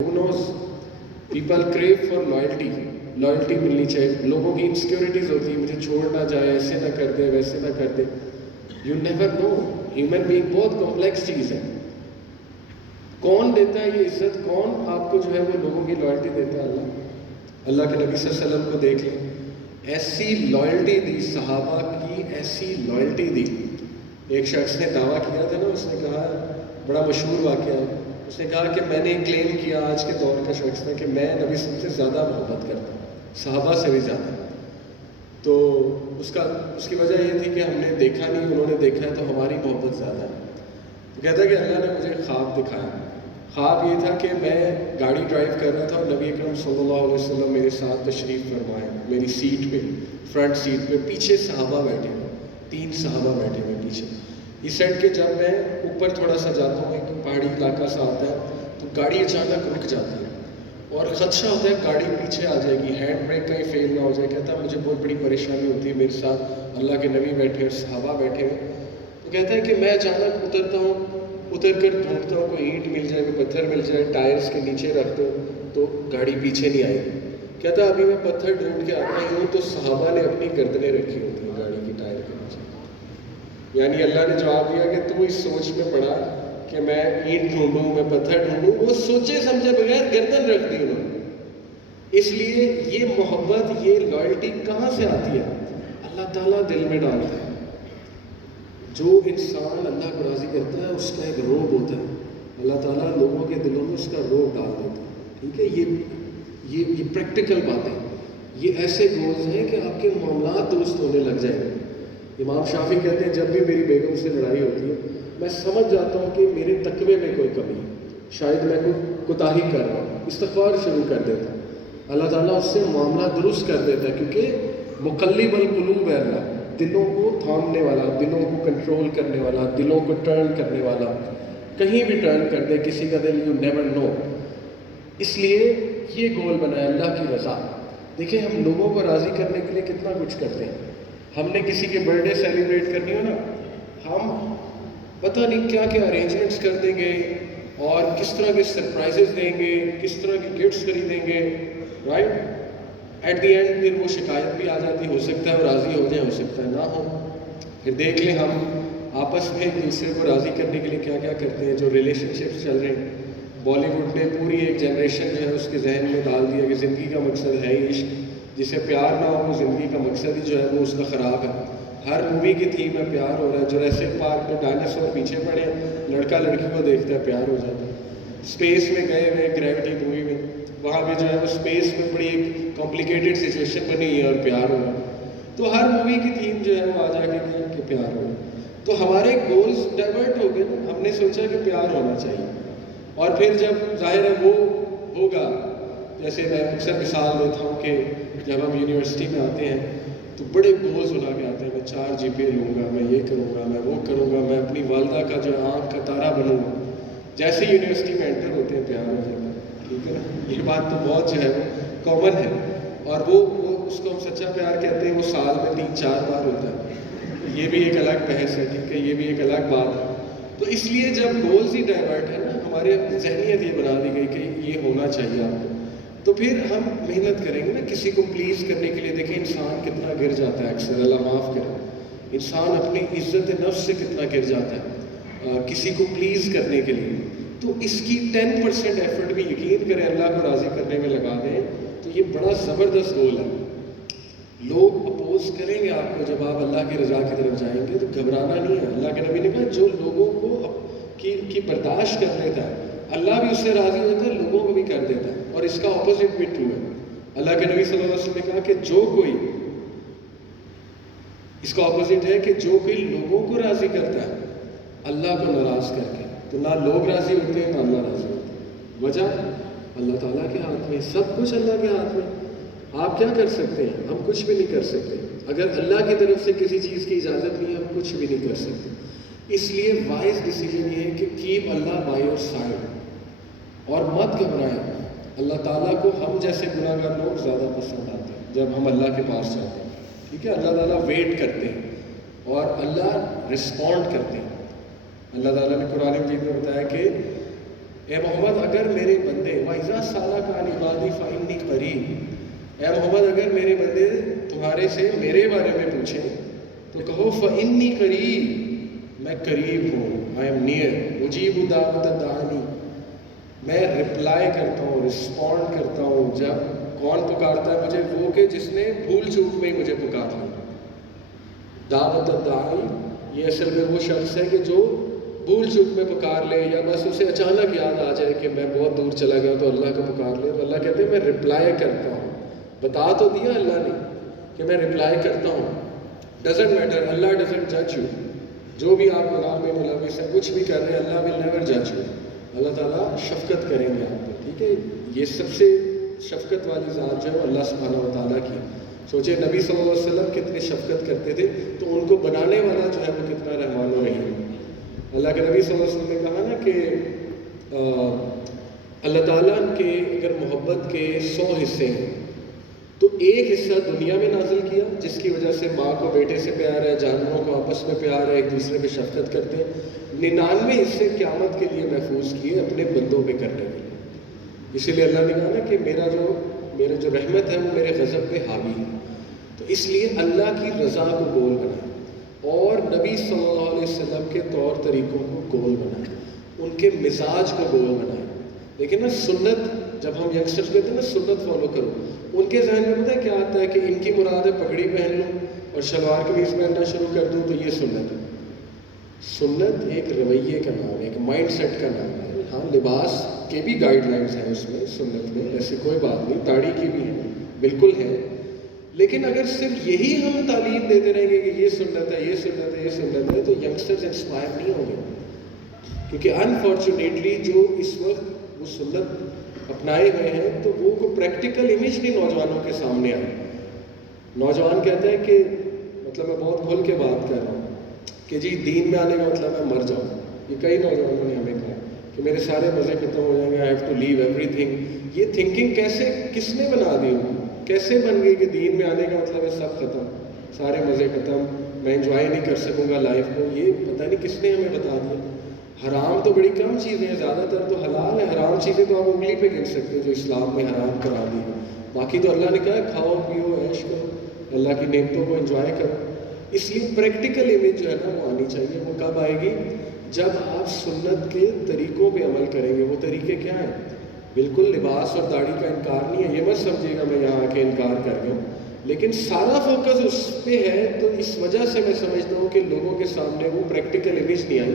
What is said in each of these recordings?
Who knows? People crave for loyalty. Loyalty मिलनी चाहिए. लोगों की इंसिक्योरिटीज होती है, मुझे छोड़ ना जाए, ऐसे ना कर दे, वैसे ना कर दे. You never know. Human being बहुत कॉम्प्लेक्स चीज़ है. कौन देता है ये इज्जत? कौन आपको जो है वो लोगों की लॉयल्टी देता है? अल्लाह. अल्लाह के नबी सल्लल्लाहु अलैहि वसल्लम को देख लें, ऐसी लॉयल्टी दी सहाबा की, ऐसी लॉयल्टी दी. एक शख्स ने दावा किया था ना, उसने कहा, बड़ा मशहूर वाक़या है, उसने कहा कि मैंने क्लेम किया, आज के दौर का शख्स था, कि मैं नबी से ज़्यादा मोहब्बत करता हूँ, सहाबा से भी ज़्यादा. तो उसकी वजह ये थी कि हमने देखा नहीं, उन्होंने देखा है, तो हमारी मोहब्बत ज़्यादा है. तो कहता है कि अल्लाह ने मुझे ख्वाब दिखाया. ख्वाब ये था कि मैं गाड़ी ड्राइव कर रहा था और नबी अकरम सल्लल्लाहु अलैहि वसल्लम मेरे साथ तशरीफ़ फरमाए, मेरी सीट पे, फ्रंट सीट पे, पीछे सहाबा बैठे हुए, 3 सहाबा बैठे हुए पीछे. इस साइड के जब मैं ऊपर थोड़ा सा जाता हूँ, एक पहाड़ी इलाका सा आता है, तो गाड़ी अचानक रुक जाती है और ख़दशा होता है गाड़ी पीछे आ जाएगी, हैंड ब्रेक कहीं फेल ना हो जाए. कहता है मुझे बहुत बड़ी परेशानी होती है, मेरे साथ अल्लाह के नबी बैठे और सहाबा बैठे हैं. तो कहता है कि मैं अचानक उतरता हूँ, उतर कर ढूंढता हूँ, कोई ईंट मिल जाए, कोई पत्थर मिल जाए, टायर्स के नीचे रख दो तो गाड़ी पीछे नहीं आएगी. कहता अभी मैं पत्थर ढूंढ के आता हूँ तो सहाबा ने अपनी गर्दनें रखी होती हैं गाड़ी की टायर के नीचे. यानी अल्लाह ने जवाब दिया कि तू इस सोच में पड़ा कि मैं ईंट ढूंढूं, मैं पत्थर ढूंढूं. वो सोचे समझे बगैर गर्दन रख दी उन्होंने. इसलिए ये मोहब्बत, ये लॉयल्टी कहाँ से आती है? अल्लाह ताला दिल में डालता है. जो इंसान अल्लाह को राज़ी करता है उसका एक रोब होता है, अल्लाह ताला लोगों के दिलों में उसका रोब डाल देता है. ठीक है, ये प्रैक्टिकल बातें, ये ऐसे गोल्स हैं कि आपके मामलात दुरुस्त होने लग जाएंगे. इमाम शाफी कहते हैं जब भी मेरी बेगम से लड़ाई होती है, मैं समझ जाता हूँ कि मेरे तकवे में कोई कमी है, शायद मैं कोई कोताही कर रहा हूँ. इस्तिग़फ़ार शुरू कर देता हूँ, अल्लाह ताला उससे मामला दुरुस्त कर देता है. क्योंकि मुक़ल्लिबुल क़ुलूब है अल्लाह, दिलों को थामने वाला, दिलों को कंट्रोल करने वाला, दिलों को टर्न करने वाला. कहीं भी टर्न कर दे किसी का दिल, यू नेवर नो. इसलिए ये गोल बनाया अल्लाह की रज़ा. देखिए हम लोगों को राज़ी करने के लिए कितना कुछ करते हैं. हमने किसी के बर्थडे सेलिब्रेट करनी हो ना, हम पता नहीं क्या क्या अरेंजमेंट्स कर देंगे और किस तरह के सरप्राइजेस देंगे, किस तरह के गिफ्ट्स खरीदेंगे, राइट. एट दी एंड फिर वो शिकायत भी आ जाती, हो सकता है वो राज़ी हो जाए, हो सकता है ना हो. फिर देख लें हम आपस में एक दूसरे को राज़ी करने के लिए क्या क्या करते हैं. जो रिलेशनशिप्स चल रहे हैं, बॉलीवुड ने पूरी एक जनरेशन जो है उसके जहन में डाल दिया कि ज़िंदगी का मकसद है इश्क. जिसे प्यार ना हो वो ज़िंदगी का मकसद ही जो है वो उसका ख़राब है. हर मूवी की थीम में प्यार हो रहा है. जुरैसिक पार्क में डायनासोर पीछे पड़े हैं, लड़का लड़की को देखता है, प्यार हो जाता है. स्पेस में गए हुए ग्रेविटी मूवी में, वहाँ पे जो है वो स्पेस में बड़ी एक कॉम्प्लिकेटेड सिचुएशन बनी है और प्यार हो रहा है. तो हर मूवी की थीम जो है वो आ जाके कि प्यार हो. तो हमारे गोल्स डाइवर्ट हो गए ना. हमने सोचा कि प्यार होना चाहिए, और फिर जब जाहिर है वो होगा, जैसे मैं अक्सर मिसाल देता हूँ कि जब हम यूनिवर्सिटी में आते हैं तो बड़े गोल्स बना के आते हैं. मैं 4 GPA लूँगा, मैं ये करूँगा, मैं वो करूँगा, मैं अपनी वालदा का जो आँख का तारा बनूँगा. जैसे यूनिवर्सिटी में एंटर होते हैं प्यार हो जाता है. ठीक है ना, ये बात तो बहुत जो है वो कॉमन है. और वो उसको हम सच्चा प्यार कहते हैं. वो साल में 3-4 बार होता है. ये भी एक अलग बहस है. ठीक है, ये भी एक अलग बात है. तो इसलिए जब गोल्स ही डाइवर्ट है ना, हमारे जहनीत ये बना दी गई कि ये होना चाहिए आपको, तो फिर हम मेहनत करेंगे ना किसी को प्लीज़ करने के लिए. देखिए इंसान कितना गिर जाता है अक्सर, अल्लाह माफ़ करे. इंसान अपनी इज़्ज़त नफ्स से कितना गिर जाता है किसी को प्लीज़ करने के लिए. तो इसकी 10% एफर्ट भी यकीन करें अल्लाह को राज़ी करने में लगा दें तो ये बड़ा ज़बरदस्त गोल है. लोग अपोज करेंगे आपको जब आप अल्लाह की रज़ा की तरफ जाएंगे, तो घबराना नहीं है. अल्लाह के नबी ने कहा जो लोगों को की बर्दाश्त कर लेता है, अल्लाह भी उससे राज़ी होता है, लोगों को भी कर देता है. और इसका ऑपोजिट भी ट्रू है. अल्लाह के नबी सल्लल्लाहु अलैहि वसल्लम ने कहा कि जो कोई, इसका ऑपोजिट है कि जो कोई लोगों को राज़ी करता है अल्लाह को नाराज़ करके, तो ना लोग राज़ी होते हैं ना अल्लाह राज़ी होता है. वजह अल्लाह ताला के हाथ में, सब कुछ अल्लाह के हाथ में. आप क्या कर सकते हैं? हम कुछ भी नहीं कर सकते. अगर अल्लाह की तरफ से किसी चीज़ की इजाज़त नहीं है, हम कुछ भी नहीं कर सकते. इसलिए वाइज डिसीजन ये है कि keep Allah by your side, और मत घबराएं. अल्लाह ताला को हम जैसे गुनाहगार लोग ज़्यादा पसंद आते हैं जब हम अल्लाह के पास जाते हैं. ठीक है, अल्लाह ताला वेट करते हैं और अल्लाह रिस्पॉन्ड करते हैं. अल्लाह ताला ने कुरान मजीद में बताया कि اے محمد اگر میرے بندے وَإِذَا سَأَلَكَ عَنْ عِبَادِي فَإِنِّي قَرِيبٌ، اے محمد اگر میرے بندے تمہارے سے میرے بارے میں پوچھیں تو کہو فَإِنِّي قَرِيبٌ، میں قریب ہوں، I am near، اجیب دعوت الداعی، میں رپلائی کرتا ہوں، رسپونڈ کرتا ہوں جب کون پکارتا ہے مجھے، وہ کہ جس نے بھول چوک میں ہی مجھے پکار لیا۔ دعوت الداعی یہ اصل میں وہ شخص ہے کہ جو بھول چوک میں پکار لے، یا بس اسے اچانک یاد آ جائے کہ میں بہت دور چلا گیا تو اللہ کو پکار لے، تو اللہ کہتے ہیں میں رپلائی کرتا ہوں۔ بتا تو دیا اللہ نے کہ میں رپلائی کرتا ہوں۔ ڈزنٹ میٹر، اللہ ڈزنٹ جج یو، جو بھی آپ گناہ میں ملوث ہیں، کچھ بھی کر رہے ہیں، اللہ ول نیور جج یو، اللہ تعالیٰ شفقت کریں گے آپ پہ، ٹھیک ہے۔ یہ سب سے شفقت والی ذات جو ہے وہ اللہ سبحانہ و تعالیٰ کی۔ سوچے نبی صلی اللہ علیہ وسلم کتنی شفقت کرتے تھے، تو ان کو بنانے والا جو ہے وہ کتنا رحمان و رحیم۔ اللہ کے نبی صلی اللہ علیہ وسلم نے کہا نا کہ اللہ تعالیٰ کے اگر محبت کے 100 حصے ہیں تو ایک حصہ دنیا میں نازل کیا جس کی وجہ سے ماں کو بیٹے سے پیار ہے، جانوروں کو آپس میں پیار ہے، ایک دوسرے پہ شفقت کرتے ہیں۔ 99 حصے قیامت کے لیے محفوظ کیے اپنے بندوں پہ کرنے کے لیے۔ اسی لیے اللہ نے کہا نا کہ میرا جو رحمت ہے وہ میرے غضب پہ حاوی ہے، تو اس لیے اللہ کی رضا کو گول بنائے اور نبی صلی اللہ علیہ وسلم کے طور طریقوں کو گول بنائے، ان کے مزاج کو گول بنائے۔ لیکن نا سنت، جب ہم ینگسٹرز کہتے ہیں نا سنت فالو کرو، ان کے ذہن میں پتہ ہے کیا آتا ہے کہ ان کی مراد ہے پگڑی پہن لوں اور شلوار قمیض پہننا شروع کر دوں تو یہ سنت ہے۔ سنت ایک رویے کا نام ہے، ایک مائنڈ سیٹ کا نام ہے۔ ہاں لباس کے بھی گائیڈ لائنز ہیں اس میں، سنت میں ایسی کوئی بات نہیں، داڑھی کی بھی ہے، بالکل ہے۔ لیکن اگر صرف یہی ہم تعلیم دیتے رہیں گے کہ یہ سنت ہے، یہ سنت ہے، یہ سنت ہے، تو ینگسٹرز انسپائر نہیں ہوں گے، کیونکہ انفارچونیٹلی جو اس وقت وہ سنت اپنائے ہوئے ہیں تو وہ کوئی پریکٹیکل امیج نہیں نوجوانوں کے سامنے آئی۔ نوجوان کہتا ہے کہ مطلب میں بہت کھل کے بات کر رہا ہوں کہ جی دین میں آنے کا مطلب میں مر جاؤں۔ یہ کئی نوجوانوں نے ہمیں کہا کہ میرے سارے مزے ختم ہو جائیں گے، آئی ہیو ٹو لیو ایوری تھنگ۔ یہ تھنکنگ کس نے بنا دی ہوگی، کیسے بن گئی کہ دین میں آنے کا مطلب ہے سب ختم، سارے مزے ختم، میں انجوائے نہیں کر سکوں گا لائف کو؟ یہ پتہ نہیں کس نے ہمیں بتا دیا۔ حرام تو بڑی کم چیزیں ہیں، زیادہ تر تو حلال ہے۔ حرام چیزیں تو آپ انگلی پہ گن سکتے ہیں جو اسلام میں حرام کرا دی ہے، باقی تو اللہ نے کہا ہے کھاؤ پیو عیش کرو، اللہ کی نعمتوں کو انجوائے کرو۔ اس لیے پریکٹیکل امیج جو ہے نا وہ آنی چاہیے۔ وہ کب آئے گی؟ جب آپ سنت کے طریقوں پہ عمل کریں گے۔ وہ طریقے کیا ہیں؟ بالکل لباس اور داڑھی کا انکار نہیں ہے، یہ مت سمجھیے گا میں یہاں آ کے انکار کر رہا ہوں، لیکن سارا فوکس اس پہ ہے، تو اس وجہ سے میں سمجھتا ہوں کہ لوگوں کے سامنے وہ پریکٹیکل امیج نہیں آئی۔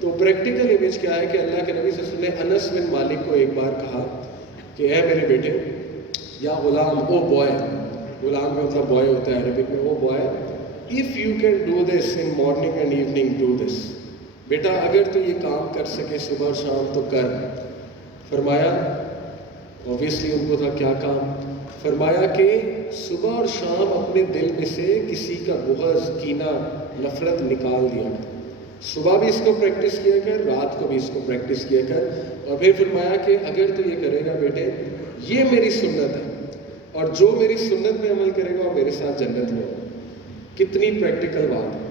تو پریکٹیکل امیج کیا ہے کہ اللہ کے نبی صلی اللہ علیہ وسلم نے انس بن مالک کو ایک بار کہا کہ اے میرے بیٹے، یا غلام، او بوائے، غلام کا مطلب بوائے ہوتا ہے عربک میں، او boy, if you can do this in morning and evening, do this۔ بیٹا اگر تو یہ کام کر سکے صبح اور شام تو کر۔ فرمایا اوبیسلی ان کو تھا کیا کام؟ فرمایا کہ صبح اور شام اپنے دل میں سے کسی کا بغض، کینہ، نفرت نکال دیا۔ صبح بھی اس کو پریکٹس کیا کر، رات کو بھی اس کو پریکٹس کیا کر۔ اور پھر فرمایا کہ اگر تو یہ کرے گا بیٹے، یہ میری سنت ہے، اور جو میری سنت میں عمل کرے گا وہ میرے ساتھ جنت میں ہوگا۔ کتنی پریکٹیکل بات ہے۔